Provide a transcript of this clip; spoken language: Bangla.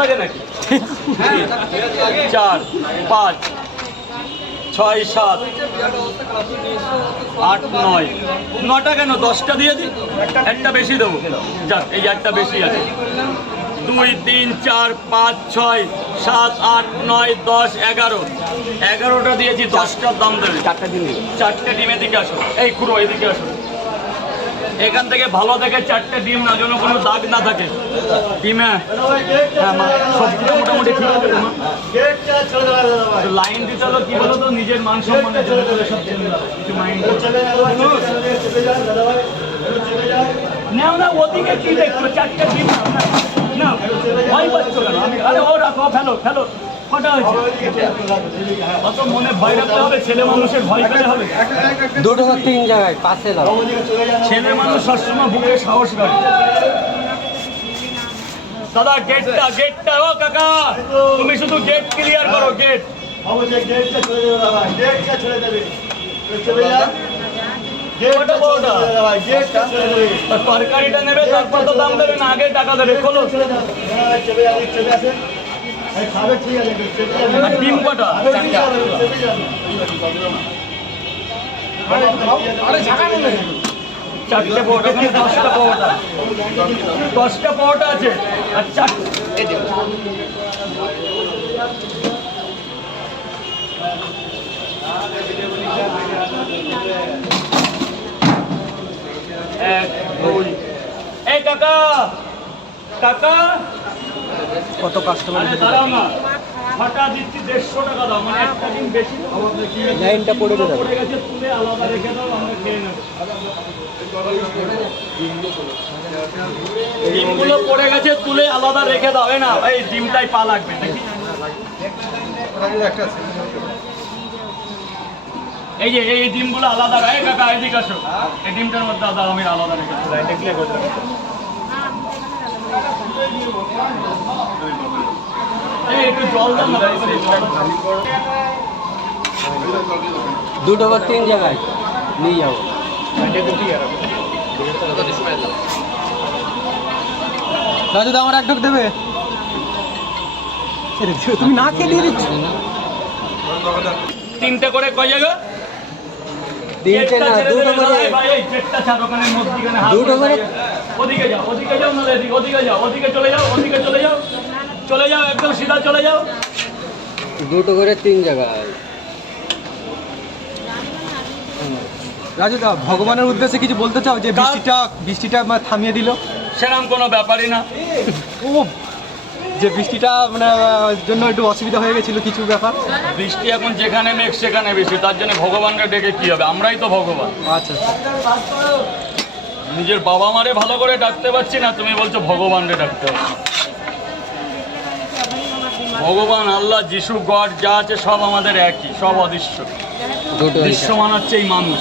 লাগে নাকি? 4 5 6 7 8 9 9টা কেন 10টা দিয়ে দিই, একটা বেশি দেবো। যাক এই একটা বেশি আছে। 2 3 4 5 6 7 8 9 10 11 11টা দিয়েছি, 10টার দাম দেবে। 4টে ডিম, 4টে ডিম। এদিকে আসো, এই খুঁড়ো এদিকে আসো। এখান থেকে ভালো থেকে 4টে ডিম না, যেন কোনো দাগ না থাকে ডিমে। হ্যাঁ মা, সবগুলো মোটামুটি ঠিক আছে। লাইন দিতে হলো কি বলো তো, নিজের মান সম্মানের জন্য কিছু মাইন্ড নেও না। ওদিকে কি দেখছো? 4টে ডিম না, ভয় পাচ্ছ কেন? আরে ও রাখো, ফেলো ফেলো, কটা হয়েছে? অত মনে ভয় রাখতে হবে? ছেলে মানুষের ভয় পেলে হবে? 2টো 3 জায়গায় পাশে দাও। ছেলে মানুষ সবসময় বুকে সাহস করে। দাদা গেটটা গেটটা, ও কাকা তুমি শুধু গেট ক্লিয়ার করো, গেট। তরকারিটা নেবে, তারপর তো দাম দেবে না, আগে টাকা দেবে। খোলো। ডিম কটা? 4টে পরোটা, এখানে 10টা পরোটা, 10টা পরোটা আছে। আর 4টে 1 2 এই কাকা কাকা কত কাস্টমার? দাঁড়াও না, ফাটা দিচ্ছি 150 টাকা দাও, মানে একটা ডিম বেশি লাইনটা পড়ে গেল। পড়ে গেছে, তুলে আলাদা রেখে দাও, আমরা খেয়ে নেবো। ডিমগুলো পড়ে গেছে, তুলে আলাদা রেখে দাও। না এই ডিমটাই পা লাগবে নাকি? এই যে এই ডিমগুলো আলাদা রাখে কাকা, এদিকে আসো। এই ডিমটার মধ্যে আলাদা আমি আলাদা রেখে দিই। এটা ক্লিয়ার করে দাও। এই একটু জল দাও না। 2টো 3 জায়গায় নিয়ে যাবো। রাজু দা আমার এক ঢোক দেবে? তুমি না খেয়ে দিয়ে দিচ্ছ। 3টে করে কয় জায়গা? 3টে না, 2টো করে। ভাই এই গেটটা ছাড়, ওখানে মধ্যিখানে হাত 2টো করে। ওদিকে যাও, ওদিকে যাও, না এদিকে, ওদিকে যাও, ওদিকে চলে যাও, ওদিকে চলে যাও, চলে যাও, একদম সিধা চলে যাও। 2টো করে 3 জায়গায়। রাজু দা ভগবানের উদ্দেশ্যে কিছু বলতে চাও, যে বৃষ্টিটা থামিয়ে দিল? সেরকম কোনো ব্যাপারই না। ও যে বৃষ্টিটা মানে জন্য একটু অসুবিধা হয়ে গেছিল কিছু ব্যাপার। বৃষ্টি এখন যেখানে মেঘ সেখানে বৃষ্টি, তার জন্য ভগবানকে ডেকে কি হবে? আমরাই তো ভগবান। আচ্ছা নিজের বাবা মারে ভালো করে ডাকতে পারছি না, তুমি বলছো ভগবানকে ডাকতে হবে। ভগবান, আল্লাহ, যিশু, গড যা আছে সব আমাদের একই, সব অদৃশ্য। দৃশ্যমান হচ্ছে এই মানুষ।